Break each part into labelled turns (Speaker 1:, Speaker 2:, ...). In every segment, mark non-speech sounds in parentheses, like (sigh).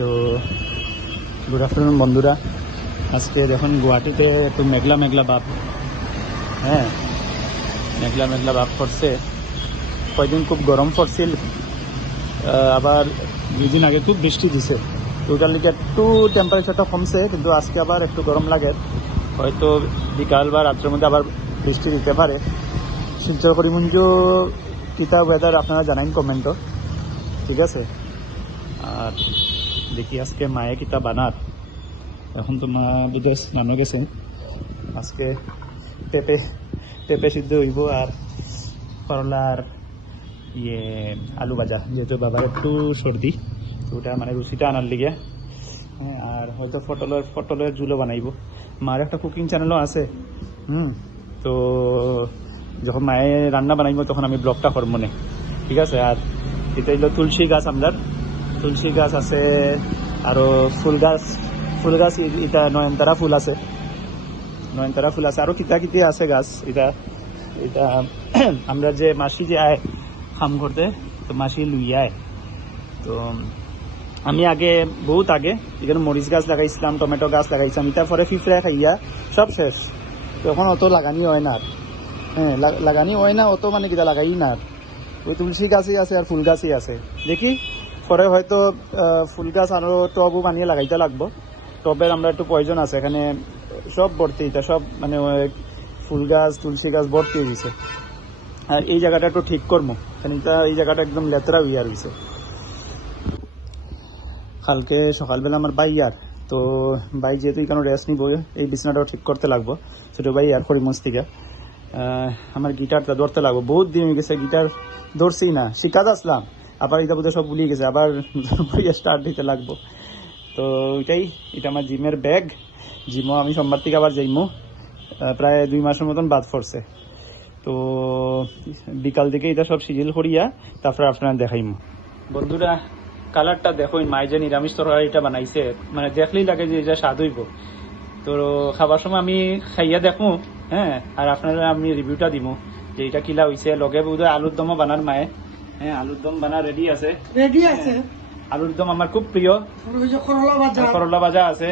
Speaker 1: তো good afternoon বন্ধুরা। আজকে দেখুন গুয়াহাটিতে একটু মেঘলা মেঘলা ভাব। হ্যাঁ মেঘলা মেঘলা ভাব পড়ছে। কয়দিন খুব গরম পড়ছিল। আবার দুদিন আগে খুব বৃষ্টি দিছে। তো ওটার লিগে একটু টেম্পারেচারটা কমছে, কিন্তু আজকে আবার একটু গরম লাগে। হয়তো বিকাল বা রাত্রের মধ্যে আবার বৃষ্টি দিতে পারে। শিলচর করিমঞ্জ কিতা ওয়েদার আপনারা জানাইন কমেন্টও ঠিক আছে? আর দেখি আজকে মায়ে কিতা বানার এখন তো মা বুধে স্নানো গেছে। আজকে পেঁপে পেঁপে সিদ্ধ হইব আর করলা আর ইয়ে আলু ভাজা, যেহেতু বাবার একটু সর্দি ওটা মানে রুচিটা আনার লিগে। হ্যাঁ আর হয়তো পটলের পটলের ঝুলো বানাইব। মার একটা কুকিং চ্যানেলও আছে। হুম, তো যখন মায়ে রান্না বানাইব তখন আমি ব্লগটা করব মনে ঠিক আছে, আর এটা হইল তুলসী গাছ আপনার তুলসী গাছ আছে আরও ফুল গাছ ফুল গাছ এটা নয়নতারা ফুল আছে। নয়নতারা ফুল আছে আরও কিতা কিতি আছে গাছ এটা এটা (clears throat) আমরা যে মাসি যে আয়, খাম করতে তো মাসি লুই আয়। তো, আমি আগে, বহুত আগে এখানে মরিচ গাছ লাগাইছিলাম, টমেটো গাছ লাগাইছিলাম ইটার পরে ফিফড়া খাইয়া সব শেষ। তখন অত লাগানি হয় না। হ্যাঁ লাগানি হয় না অত মানে কিটা লাগাই না। ওই তুলসী গাছই আছে আর ফুল গাছই আছে। দেখি? পরে হয়তো ফুল গাছ আরও টবও বানিয়ে লাগাইতে লাগবো। টবের আমরা একটু প্রয়োজন আছে, এখানে সব ভর্তি, এটা সব মানে ফুল গাছ, তুলসী গাছ ভর্তি হয়ে গেছে। আর এই জায়গাটা একটু ঠিক করব, কারণ এই জায়গাটা একদম লেতরা হইয়া রয়েছে কালকে সকালবেলা আমার বাই আর, তো বাই যেহেতু এখানে রেস্ট নিব, এই বিছনাটাও ঠিক করতে লাগবো। ছোট বাই আর করিমঞ্জ থেকে আমার গিটারটা ধরতে লাগবো, বহুত দিন হয়ে গেছে গিটার ধরছি না। শিকাত আসলাম। আবার এটা বোধহয় সব ভুলিয়ে গেছে, আবার স্টার্ট দিতে লাগবো। তো ওইটাই, এটা আমার জিমের ব্যাগ জিমও আমি সোমবার থেকে আবার যাইমো। প্রায় দুই মাসের মতন বাদ পড়ছে। তো বিকাল দিকে এটা সব সিজিল করিয়া তারপরে আপনারা দেখাইমো। বন্ধুরা কালারটা দেখো মাই যে নিরামিষ তরকারিটা বানাইছে মানে দেখলেই লাগে যে এটা স্বাদ হইব। তো খাবার সময় আমি খাইয়া দেখো হ্যাঁ আর আপনারা আমি রিভিউটা দিব যে এটা কিলা হইছে। লগে বোধ আলুর দমও বানার মায়ে। হ্যাঁ আলুর দম বানা রেডি আছে।
Speaker 2: রেডি আছে।
Speaker 1: আলুর দম আমার খুব প্রিয়।
Speaker 2: করলা ভাজা।
Speaker 1: করলা ভাজা আছে।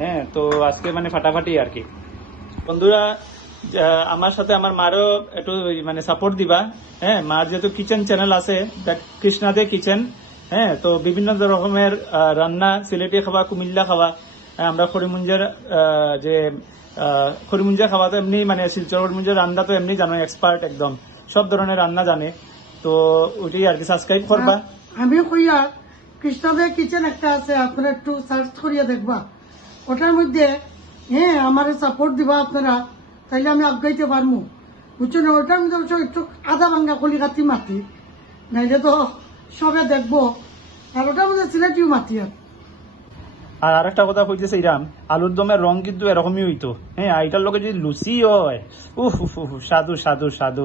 Speaker 1: হ্যাঁ তো আজকে মানে ফাটাফাটি আর কি। বন্ধুরা আমার সাথে আমার মারও একটু মানে সাপোর্ট দিবা। হ্যাঁ মার যেহেতু কিচেন চ্যানেল আছে দ্যাট কৃষ্ণাদে কিচেন হ্যাঁ তো বিভিন্ন রকমের রান্না সিলেটি খাওয়া কুমিল্লা খাওয়া। হ্যাঁ, আমরা খড়িমুঞ্জের যে খড়িমুঞ্জা খাওয়া তো এমনি মানে শিলচর খড়িমুঞ্জের রান্না তো এমনি জানো এক্সপার্ট একদম। সব ধরনের রান্না জানে। তো ওইটাই আর কি সাবস্ক্রাইব করবা?
Speaker 2: আমি কইয়া কৃষ্ণদেব কিচেন একটা আছে আপনারা একটু সার্চ করিয়া দেখবা। ওটার মধ্যে হ্যাঁ আমার সাপোর্ট দিবা আপনারা তাইলে আমি আগাইতে পারব বুঝছ না ওটার মধ্যে একটু আধা ভাঙ্গা কলি কাটি মাটি নাইলে তো সবে দেখব। আর ওটার মধ্যে সিলেটিও মাটি আর।
Speaker 1: আর আরেকটা কথা কইতেছে ইরাম আলুর দমের রং কিন্তু এরকমই হইতো। হ্যাঁ আইটার লোকে যদি লুচি হয় উফ উফ উফ সাধু সাধু সাধু।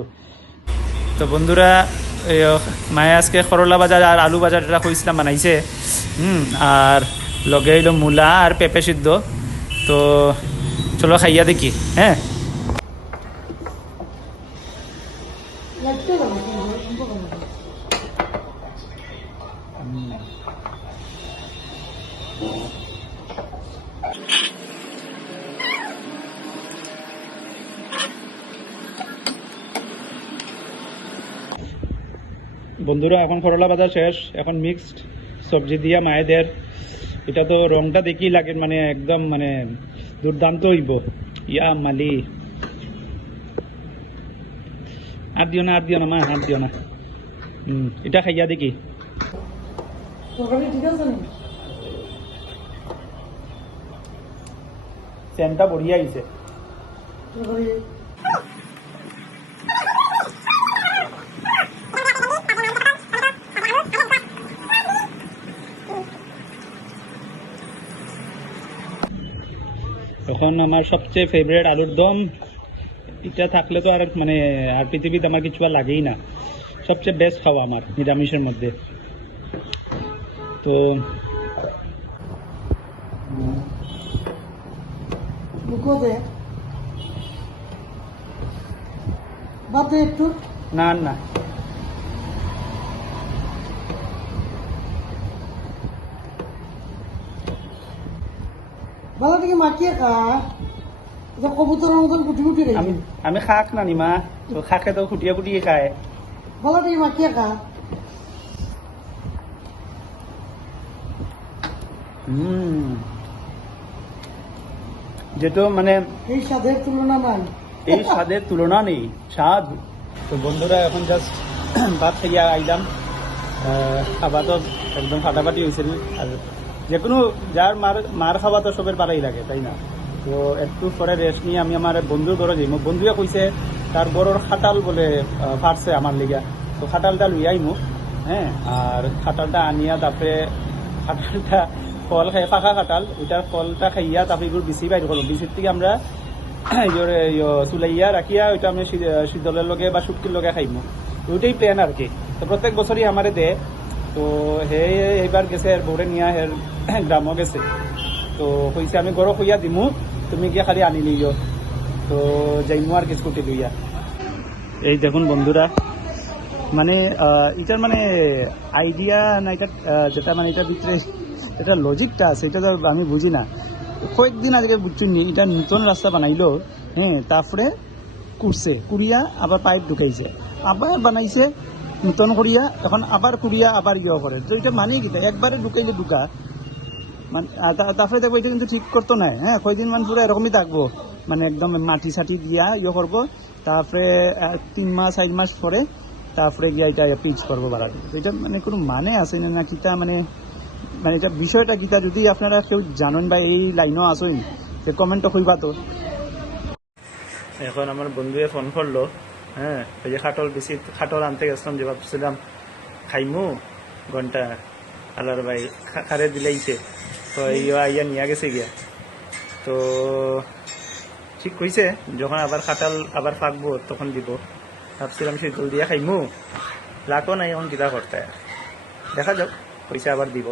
Speaker 1: তো বন্ধুরা মায়ে আজকে করলা বাজার আর আলু বাজার এটা কইছিলাম বানাইছে। হুম আর লগে হইল মূলা আর পেঁপে সিদ্ধ। তো, চলো খাইয়া দেখি হ্যাঁ বন্ধুরা এখন করলা বাজার শেষ এখন মিক্সড সবজি দিয়া মায়েদের। এটা তো রংটা দেখি লাগে মানে একদম মানে দুর্দান্ত হইব ইয়া মালি। আর দিও না আর দিও না মা আর দিও না। হুম এটা খাইয়া দেখি। সেন্টটা বঢ়িয়া আইছে। এখন আমার সবচেয়ে ফেভারিট আলুর দম। এটা থাকলে তো আর মানে আর পৃথিবীতে আমার কিছু আর লাগেই না। সবচেয়ে বেস্ট খাওয়া আমার নিরামিষের মধ্যে। তো
Speaker 2: একটু।
Speaker 1: না না।
Speaker 2: ভালো থেকে মাখিয়ে খা? কবুতরের মতন কুটি কুটি
Speaker 1: আমি আমি শাক নানি মা তো শাকে তো খুটিয়ে খুটিয়ে খায়।
Speaker 2: ভালো থেকে মাখিয়ে খা?
Speaker 1: হুম। যেটো মানে
Speaker 2: এই স্বাদের তুলনা নাই।
Speaker 1: এই স্বাদের তুলনা নেই স্বাদ। তো বন্ধুরা এখন জাস্ট ভাত খাইয়া আইলাম। খাওয়া তো একদম ফাটাফাটি হয়েছিল আর যে কোনো যার মার মার খাওয়া তো সবের পারাই লাগে, তাই না? তো একটু পরে রেস্ট নিয়ে আমি আমার বন্ধুর ঘরে যাই। মোক বন্ধুয়ে কইছে তার বড়র খাটাল বলে ফাটছে আমার লিগা তো খাটালটা লুই আইমু হ্যাঁ আর খাটালটা আনিয়া তারপরে খাটালটা ফল খাই, পাকা খাটাল। ওইটার ফলটা খাইয়া তারপরে এগুলো বিচি বাইর করল বিচির থেকে আমরা চুলাইয়া রাখিয়া ওইটা আমি শীতলের লগে বা শুটকির লগে খাইমু ওইটাই প্ল্যান আর কি। তো প্রত্যেক বছরই আমারে দে। তো হে এইবার গেছে বউরে নিয়া হের গ্রামও গেছে তো কইছে আমি গরো খুইয়া দিমু তুমি গিয়া খালি আনি লিও তো যাইমু কি স্কুটি লইয়া এই দেখুন বন্ধুরা মানে এটার মানে আইডিয়া না এটা যেটা মানে এটার ভিতরে এটা লজিকটা আছে এটা আমি বুঝি না কয়েকদিন আগে বুঝছি নি এটা নতুন রাস্তা বানাইলো হ্যাঁ তারপরে কুরছে কুড়িয়া আবার পাইপ ঢুকাইছে আবার বানাইছে নতুন করিয়া, এখন আবার কুড়িয়া, আবার ইয়ে করে। তো এটা মানে কি? একবারে ঢুকাইলে ঢুকা মানে তারপরে দেখব এটা কিন্তু ঠিক করতো না হ্যাঁ? কয়দিন মান পুরো এরকমই থাকব। মানে একদম মাটি সাটি দিয়া ইয়ে করব। তারপরে তিন মাস, চার মাস পরে তারপরে গিয়া এটা পিচ করব বাড়াতে এটা মানে কোনো মানে আছে না না কিতা মানে মানে এটা বিষয়টা কিতা যদি আপনারা কেউ জানেন বা এই লাইনও আসেন সে কমেন্টও কইবা তো। এখন আমার বন্ধুয়ে ফোন করল। হ্যাঁ ওই যে খাটল বেশি খাটল আনতে গেছিলাম যে ভাবছিলাম খাইমু ঘণ্টা আল্লাহর ভাই খারে দিলাইছে তো এই আইয়া নিয়ে গেছে গিয়া। তো ঠিক কইছে যখন আবার খাটাল আবার ফাঁকবো তখন দিব। ভাবছিলাম শীতল দিয়া খাইমু। লাকও নাই এখন কিতা করতে দেখা যাক পয়সা আবার দিব।